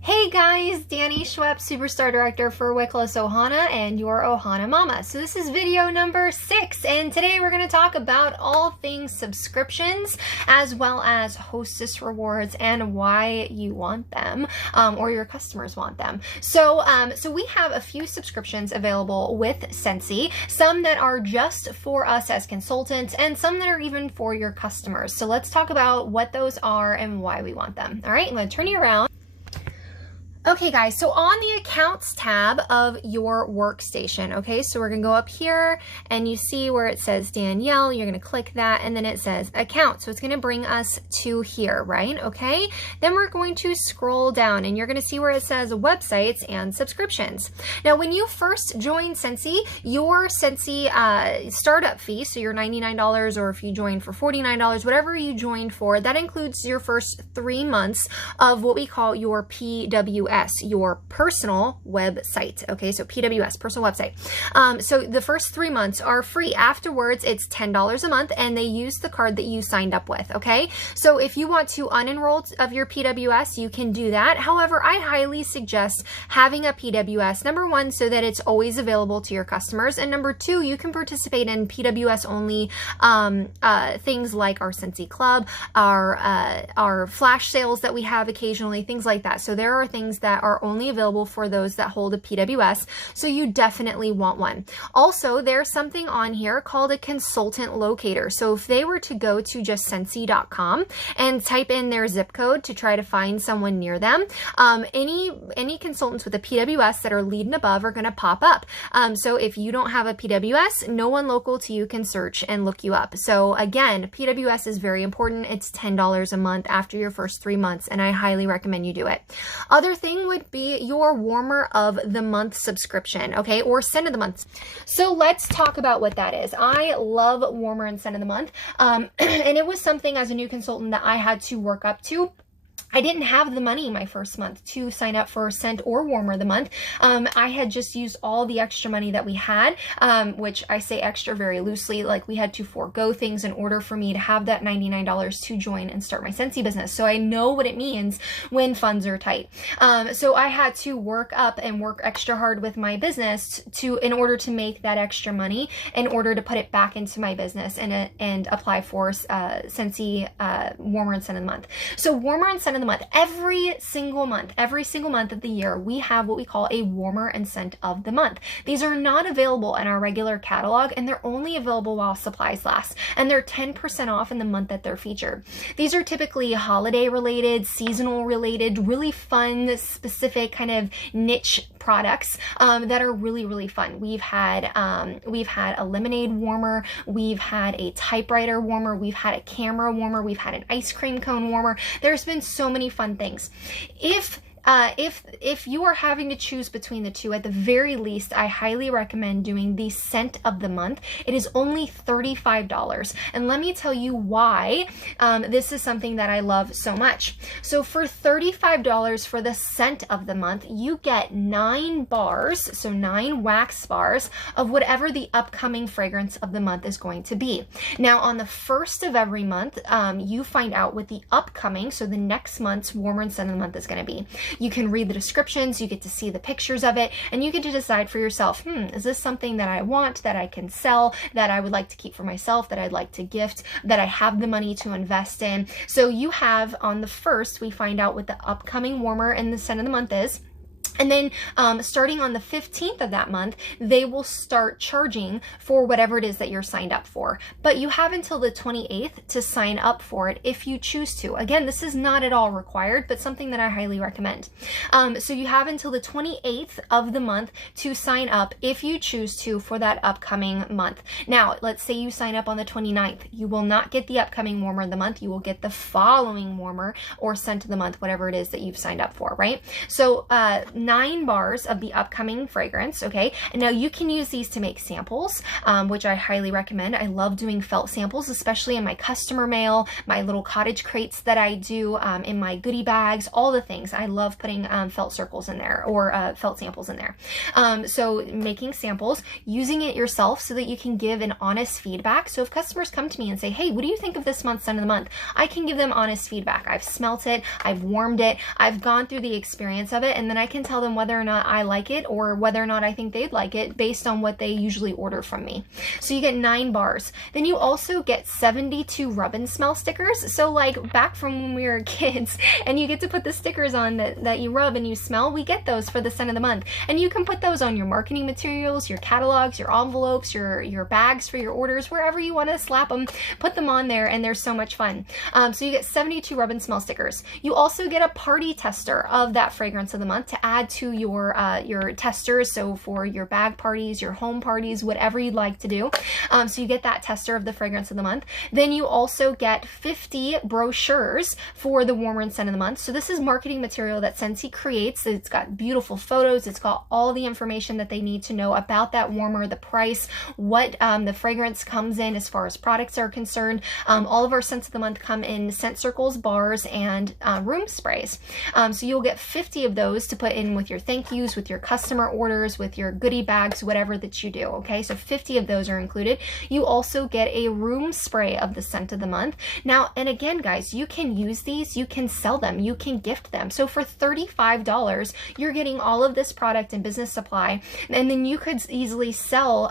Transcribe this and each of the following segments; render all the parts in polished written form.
Hey guys, Danny Schwepp, Superstar Director for Wickless Ohana and your Ohana Mama. So this is video number 6, and today we're going to talk about all things subscriptions as well as hostess rewards and why you want them or your customers want them. So we have a few subscriptions available with Scentsy, some that are just for us as consultants and some that are even for your customers. So let's talk about what those are and why we want them. All right, I'm going to turn you around. Okay guys, so on the accounts tab of your workstation, okay, so we're gonna go up here and you see where it says Danielle, you're gonna click that and then it says account. So it's gonna bring us to here, right? Okay, then we're going to scroll down and you're gonna see where it says websites and subscriptions. Now, when you first join Scentsy, your Scentsy startup fee, so your $99 or if you join for $49, whatever you joined for, that includes your first 3 months of what we call your PWS, your personal website. Okay, so PWS, personal website. So the first 3 months are free. Afterwards, it's $10 a month and they use the card that you signed up with. Okay, so if you want to unenroll of your PWS, you can do that. However, I highly suggest having a PWS, number one, so that it's always available to your customers, and number two, you can participate in PWS only things like our Scentsy Club, our flash sales that we have occasionally, things like that. So there are things that are only available for those that hold a PWS, so you definitely want one. Also, there's something on here called a consultant locator. So if they were to go to just Scentsy.com and type in their zip code to try to find someone near them, any consultants with a PWS that are lead and above are going to pop up. So if you don't have a PWS, no one local to you can search and look you up. So again, PWS is very important. It's $10 a month after your first 3 months, and I highly recommend you do it. Other thing would be your warmer of the month subscription, okay, or scent of the month. So let's talk about what that is. I love warmer and scent of the month, and it was something as a new consultant that I had to work up to. I didn't have the money my first month to sign up for scent or warmer of the month. I had just used all the extra money that we had, which I say extra very loosely, like we had to forego things in order for me to have that $99 to join and start my Scentsy business. So I know what it means when funds are tight. So I had to work up and work extra hard with my business in order to make that extra money, in order to put it back into my business and apply for Scentsy warmer and scent of the month. So warmer and scent of the month, every single month of the year, we have what we call a warmer and scent of the month. These are not available in our regular catalog, and they're only available while supplies last, and they're 10% off in the month that they're featured. These are typically holiday related, seasonal related, really fun, specific kind of niche products that are really, really fun. We've had a lemonade warmer, we've had a typewriter warmer, we've had a camera warmer, we've had an ice cream cone warmer. There's been so many fun things. If you are having to choose between the two, at the very least, I highly recommend doing the scent of the month. It is only $35. And let me tell you why this is something that I love so much. So for $35 for the scent of the month, you get 9 bars, so 9 wax bars of whatever the upcoming fragrance of the month is going to be. Now, on the first of every month, you find out what the upcoming, so the next month's warmer and scent of the month is going to be. You can read the descriptions, you get to see the pictures of it, and you get to decide for yourself, is this something that I want, that I can sell, that I would like to keep for myself, that I'd like to gift, that I have the money to invest in. So you have, on the first, we find out what the upcoming warmer and the scent of the month is. And then starting on the 15th of that month, they will start charging for whatever it is that you're signed up for. But you have until the 28th to sign up for it if you choose to. Again, this is not at all required, but something that I highly recommend. So you have until the 28th of the month to sign up if you choose to for that upcoming month. Now, let's say you sign up on the 29th. You will not get the upcoming warmer of the month. You will get the following warmer or scent of the month, whatever it is that you've signed up for, right? So 9 bars of the upcoming fragrance, okay? And now you can use these to make samples, which I highly recommend. I love doing felt samples, especially in my customer mail, my little cottage crates that I do, in my goodie bags, all the things. I love putting felt circles in there, or felt samples in there. So making samples, using it yourself so that you can give an honest feedback. So if customers come to me and say, hey, what do you think of this month's scent of the month? I can give them honest feedback. I've smelt it, I've warmed it, I've gone through the experience of it, and then I can tell them whether or not I like it or whether or not I think they'd like it based on what they usually order from me. So you get 9 bars. Then you also get 72 rub and smell stickers. So like back from when we were kids and you get to put the stickers on that you rub and you smell, we get those for the scent of the month. And you can put those on your marketing materials, your catalogs, your envelopes, your bags for your orders, wherever you want to slap them, put them on there, and they're so much fun. So you get 72 rub and smell stickers. You also get a party tester of that fragrance of the month to add to your testers. So for your bag parties, your home parties, whatever you'd like to do. So you get that tester of the fragrance of the month. Then you also get 50 brochures for the warmer and scent of the month. So this is marketing material that Scentsy creates. It's got beautiful photos. It's got all the information that they need to know about that warmer, the price, what the fragrance comes in as far as products are concerned. All of our scents of the month come in scent circles, bars, and room sprays. So you'll get 50 of those to put in with your thank yous, with your customer orders, with your goodie bags, whatever that you do. Okay, so 50 of those are included. You also get a room spray of the scent of the month. Now, and again, guys, you can use these, you can sell them, you can gift them. So for $35, you're getting all of this product and business supply, and then you could easily sell,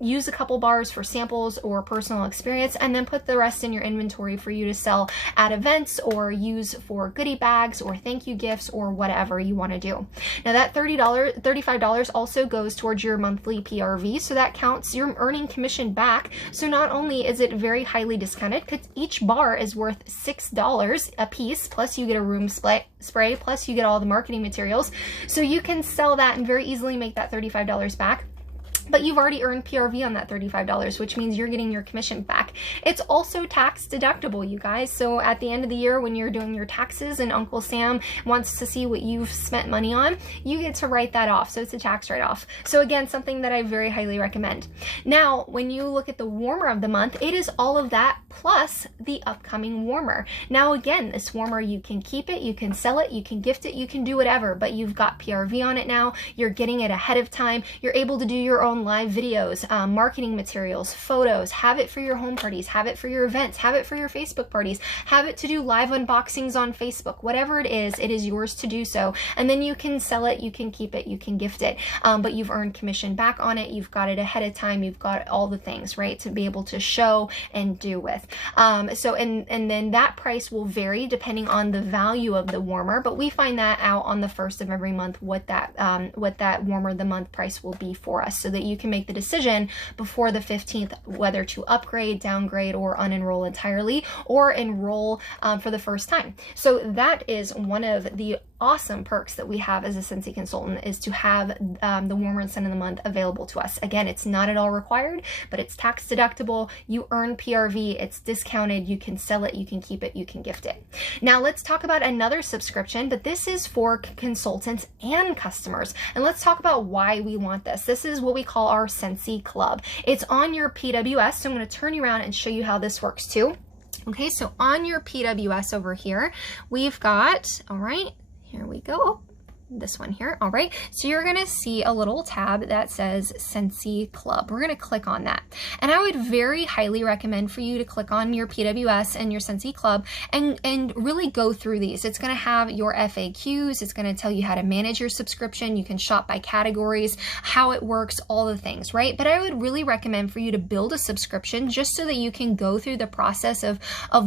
use a couple bars for samples or personal experience, and then put the rest in your inventory for you to sell at events or use for goodie bags or thank you gifts or whatever you want to do. Now that $35 also goes towards your monthly PRV, so that counts. You're earning commission back. So not only is it very highly discounted, because each bar is worth $6 a piece, plus you get a room spray, plus you get all the marketing materials. So you can sell that and very easily make that $35 back. But you've already earned PRV on that $35, which means you're getting your commission back. It's also tax deductible, you guys. So at the end of the year, when you're doing your taxes and Uncle Sam wants to see what you've spent money on, you get to write that off. So it's a tax write-off. So again, something that I very highly recommend. Now, when you look at the warmer of the month, it is all of that plus the upcoming warmer. Now, again, this warmer, you can keep it, you can sell it, you can gift it, you can do whatever, but you've got PRV on it now. You're getting it ahead of time. You're able to do your own live videos, marketing materials, photos, have it for your home parties, have it for your events, have it for your Facebook parties, have it to do live unboxings on Facebook, whatever it is yours to do so. And then you can sell it, you can keep it, you can gift it, but you've earned commission back on it. You've got it ahead of time. You've got all the things, right, to be able to show and do with. So, and then that price will vary depending on the value of the warmer, but we find that out on the 1st of every month, what that warmer of the month price will be for us, so that you can make the decision before the 15th whether to upgrade, downgrade, or unenroll entirely, or enroll for the first time. So that is one of the awesome perks that we have as a Scentsy consultant, is to have the warmer and scent of the month available to us. Again, it's not at all required, but it's tax deductible. You earn PRV, it's discounted, you can sell it, you can keep it, you can gift it. Now let's talk about another subscription, but this is for consultants and customers. And let's talk about why we want this. This is what we call our Scentsy Club. It's on your PWS, so I'm going to turn you around and show you how this works too. Okay, so on your PWS over here, we've got, all right, here we go. This one here. All right. So you're going to see a little tab that says Scentsy Club. We're going to click on that. And I would very highly recommend for you to click on your PWS and your Scentsy Club and really go through these. It's going to have your FAQs. It's going to tell you how to manage your subscription. You can shop by categories, how it works, all the things, right? But I would really recommend for you to build a subscription just so that you can go through the process of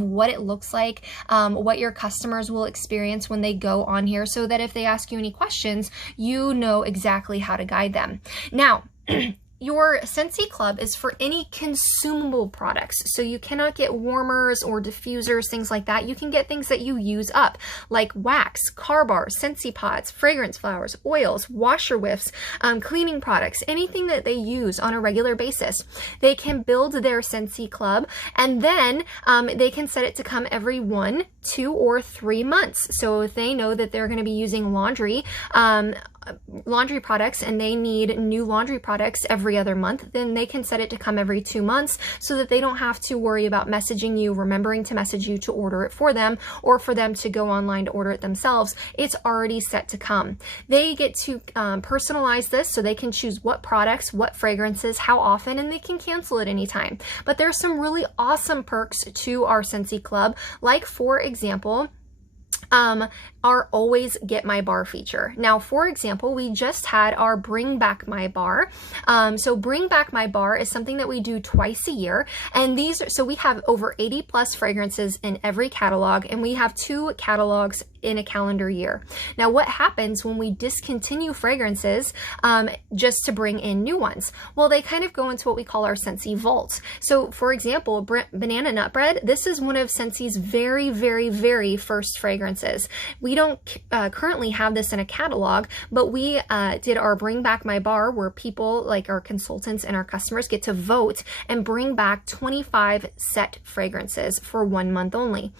what it looks like, what your customers will experience when they go on here, so that if they ask you any questions, you know exactly how to guide them. Now, your Scentsy Club is for any consumable products. So you cannot get warmers or diffusers, things like that. You can get things that you use up, like wax, car bars, Scentsy pods, fragrance flowers, oils, washer whiffs, cleaning products, anything that they use on a regular basis. They can build their Scentsy Club, and then they can set it to come every 1, 2, or 3 months. So if they know that they're going to be using laundry laundry products and they need new laundry products every other month, then they can set it to come every 2 months so that they don't have to worry about messaging you, remembering to message you to order it for them, or for them to go online to order it themselves. It's already set to come. They get to personalize this so they can choose what products, what fragrances, how often, and they can cancel at any time. But there's some really awesome perks to our Scentsy Club, like for example, our always get my bar feature. Now, for example, we just had our bring back my bar. So bring back my bar is something that we do twice a year. And so we have over 80 plus fragrances in every catalog, and we have 2 catalogs in a calendar year. Now, what happens when we discontinue fragrances just to bring in new ones? Well, they kind of go into what we call our Scentsy vault. So for example, banana nut bread, this is one of Scentsy's very, very, very first fragrances. We don't currently have this in a catalog, but we did our bring back my bar, where people like our consultants and our customers get to vote and bring back 25 set fragrances for 1 month only.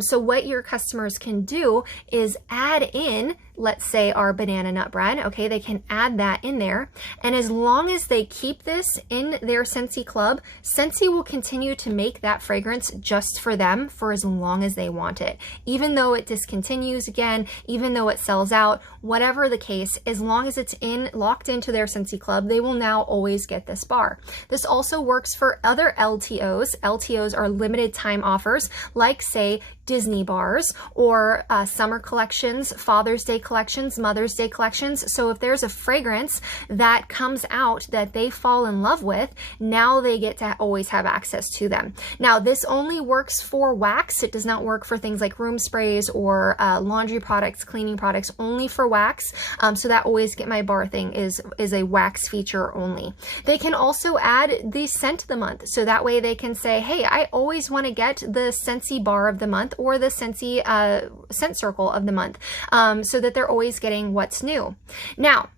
So what your customers can do is add in, let's say, our banana nut bread. Okay, they can add that in there, and as long as they keep this in their Scentsy Club, Scentsy will continue to make that fragrance just for them for as long as they want it. Even though it discontinues again, even though it sells out, whatever the case, as long as it's locked into their Scentsy Club, they will now always get this bar. This also works for other LTOs. LTOs are limited time offers, like say Disney bars, or summer collections, Father's Day collections, Mother's Day collections. So if there's a fragrance that comes out that they fall in love with, now they get to always have access to them. Now, this only works for wax. It does not work for things like room sprays or laundry products, cleaning products, only for wax. So that always get my bar thing is a wax feature only. They can also add the scent of the month. So that way they can say, hey, I always want to get the Scentsy bar of the month or the Scentsy scent circle of the month, so that they're always getting what's new. Now,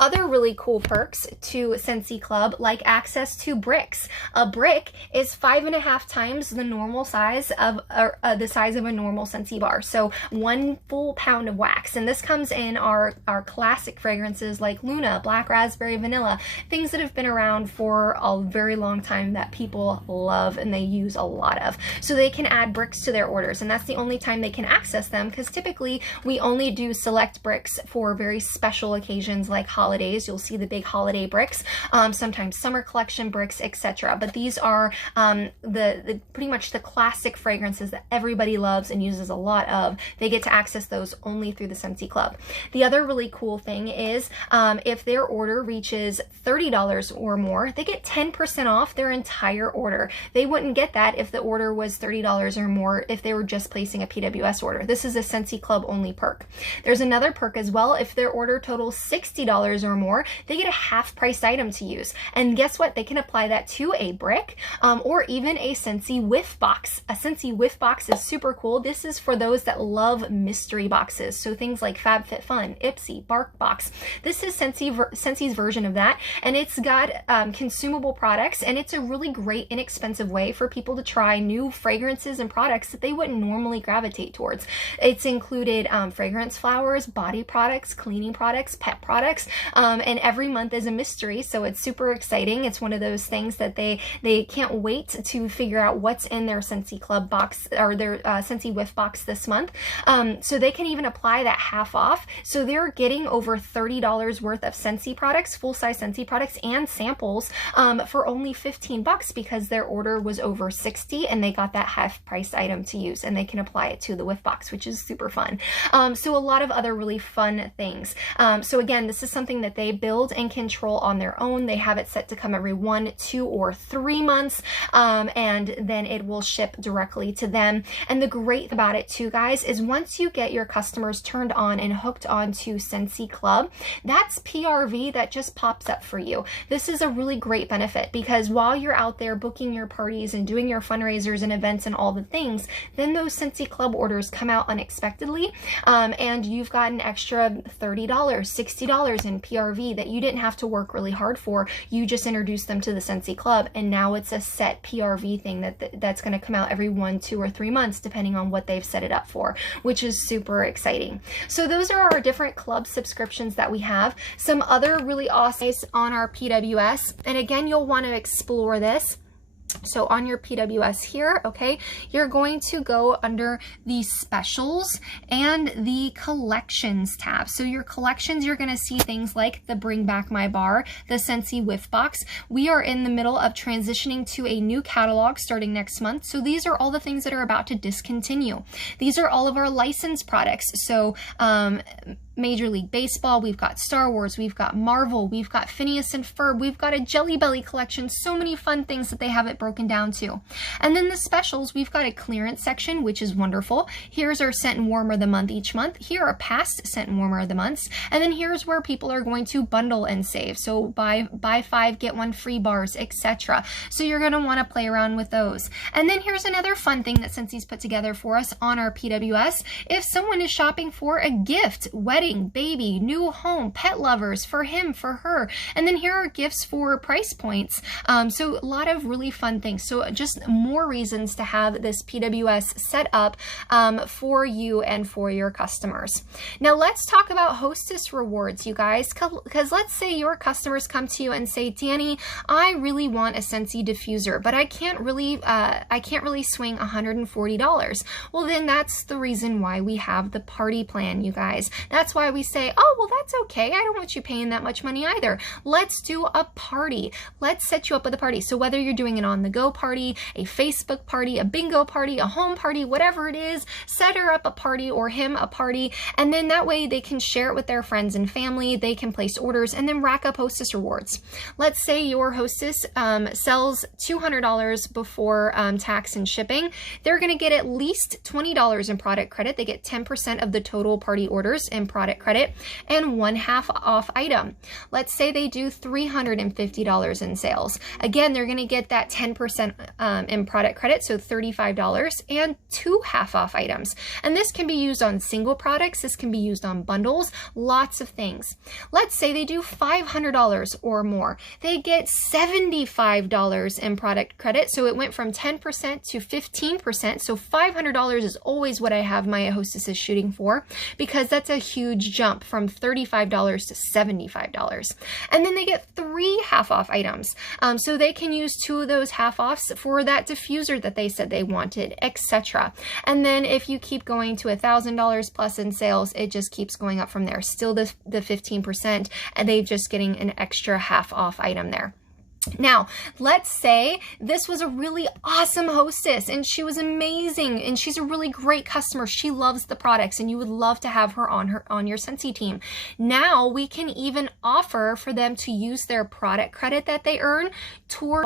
other really cool perks to Scentsy Club, like access to bricks. A brick is 5.5 times the normal size of the size of a normal Scentsy bar. So 1 full pound of wax, and this comes in our classic fragrances like Luna, Black Raspberry, Vanilla, things that have been around for a very long time that people love and they use a lot of. So they can add bricks to their orders, and that's the only time they can access them, because typically we only do select bricks for very special occasions like holidays. You'll see the big holiday bricks, sometimes summer collection bricks, etc. But these are the pretty much the classic fragrances that everybody loves and uses a lot of. They get to access those only through the Scentsy Club. The other really cool thing is if their order reaches $30 or more, they get 10% off their entire order. They wouldn't get that if the order was $30 or more if they were just placing a PWS order. This is a Scentsy Club only perk. There's another perk as well. If their order totals $60 or more, they get a half-priced item to use. And guess what? They can apply that to a brick or even a Scentsy whiff box. A Scentsy whiff box is super cool. This is for those that love mystery boxes. So things like FabFitFun, Ipsy, Bark Box. This is Scentsy's version of that, and it's got consumable products, and it's a really great, inexpensive way for people to try new fragrances and products that they wouldn't normally gravitate towards. It's included fragrance flowers, body products, cleaning products, pet products, and every month is a mystery, so it's super exciting. It's one of those things that they can't wait to figure out what's in their Scentsy Club box or their Scentsy whiff box this month. So they can even apply that half off. So they're getting over $30 worth of Scentsy products, full-size Scentsy products and samples for only $15 because their order was over $60 and they got that half-priced item to use, and they can apply it to the whiff box, which is super fun. So a lot of other really fun things. So again, this is something that they build and control on their own. They have it set to come every 1, 2, or 3 months, and then it will ship directly to them. And the great about it too, guys, is once you get your customers turned on and hooked onto Scentsy Club, that's PRV that just pops up for you. This is a really great benefit because while you're out there booking your parties and doing your fundraisers and events and all the things, then those Scentsy Club orders come out unexpectedly, and you've got an extra $30, $60 in PRV that you didn't have to work really hard for. You just introduced them to the Scentsy Club, and now it's a set PRV thing that's going to come out every 1, 2, or 3 months, depending on what they've set it up for, which is super exciting. So those are our different club subscriptions that we have. Some other really awesome on our PWS, and again, you'll want to explore this. So on your PWS here, okay, you're going to go under the specials and the collections tab. So your collections, you're going to see things like the Bring Back My Bar, the Scentsy Whiff Box. We are in the middle of transitioning to a new catalog starting next month. So these are all the things that are about to discontinue. These are all of our licensed products. So Major League Baseball, we've got Star Wars, we've got Marvel, we've got Phineas and Ferb, we've got a Jelly Belly collection, so many fun things that they have it broken down to. And then the specials, we've got a clearance section, which is wonderful. Here's our scent and warmer of the month each month. Here are past scent and warmer of the months. And then here's where people are going to bundle and save. So buy 5, get 1 free bars, etc. So you're going to want to play around with those. And then here's another fun thing that Scentsy's put together for us on our PWS. If someone is shopping for a gift, wedding, baby, new home, pet lovers, for him, for her. And then here are gifts for price points. So a lot of really fun things. So just more reasons to have this PWS set up for you and for your customers. Now let's talk about hostess rewards, you guys, because let's say your customers come to you and say, Danny, I really want a Scentsy diffuser, but I can't really swing $140. Well, then that's the reason why we have the party plan, you guys. That's why we say, oh, well, that's okay. I don't want you paying that much money either. Let's do a party. Let's set you up with a party. So whether you're doing an on-the-go party, a Facebook party, a bingo party, a home party, whatever it is, set her up a party or him a party. And then that way they can share it with their friends and family. They can place orders and then rack up hostess rewards. Let's say your hostess sells $200 before tax and shipping. They're going to get at least $20 in product credit. They get 10% of the total party orders in product credit and 1/2 off item. Let's say they do $350 in sales. Again, they're going to get that 10% in product credit, so $35 and 2 half-off items. And this can be used on single products. This can be used on bundles, lots of things. Let's say they do $500 or more. They get $75 in product credit. So it went from 10% to 15%. So $500 is always what I have my hostesses shooting for, because that's a huge jump from $35 to $75. And then they get 3 half-off items. So they can use 2 of those half-offs for that diffuser that they said they wanted, etc. And then if you keep going to $1,000 plus in sales, it just keeps going up from there. Still the 15%, and they're just getting an extra half-off item there. Now, let's say this was a really awesome hostess and she was amazing and she's a really great customer. She loves the products and you would love to have her on your Scentsy team. Now we can even offer for them to use their product credit that they earn toward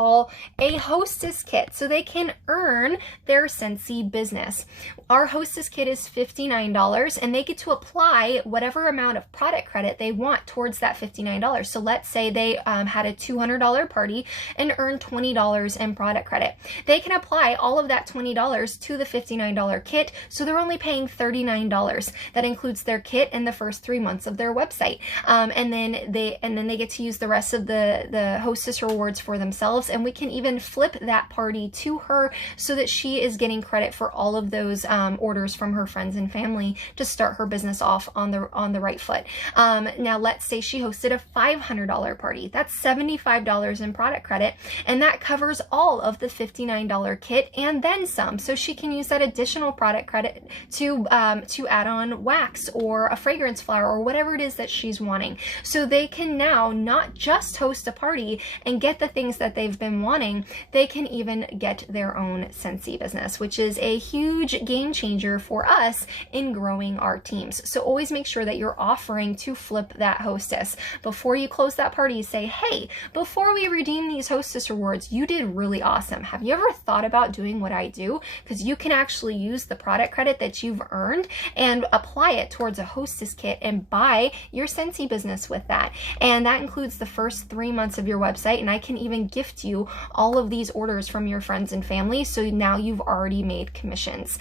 a hostess kit, so they can earn their Scentsy business. Our hostess kit is $59 and they get to apply whatever amount of product credit they want towards that $59. So let's say they had a $200 party and earn $20 in product credit. They can apply all of that $20 to the $59 kit, so they're only paying $39. That includes their kit and the first 3 months of their website. And then they get to use the rest of the hostess rewards for themselves, and we can even flip that party to her so that she is getting credit for all of those orders from her friends and family to start her business off on the right foot. Now let's say she hosted a $500 party. That's $75 in product credit, and that covers all of the $59 kit and then some. So she can use that additional product credit to add on wax or a fragrance flower or whatever it is that she's wanting. So they can now not just host a party and get the things that they've been wanting, they can even get their own Scentsy business, which is a huge game changer for us in growing our teams. So always make sure that you're offering to flip that hostess. Before you close that party, say, hey, before we redeem these hostess rewards, you did really awesome. Have you ever thought about doing what I do? Because you can actually use the product credit that you've earned and apply it towards a hostess kit and buy your Scentsy business with that. And that includes the first 3 months of your website, and I can even gift you all of these orders from your friends and family, so now you've already made commissions.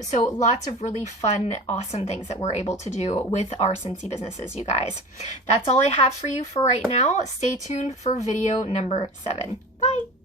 So lots of really fun, awesome things that we're able to do with our Scentsy businesses, you guys. That's all I have for you for right now. Stay tuned for video number 7. Bye!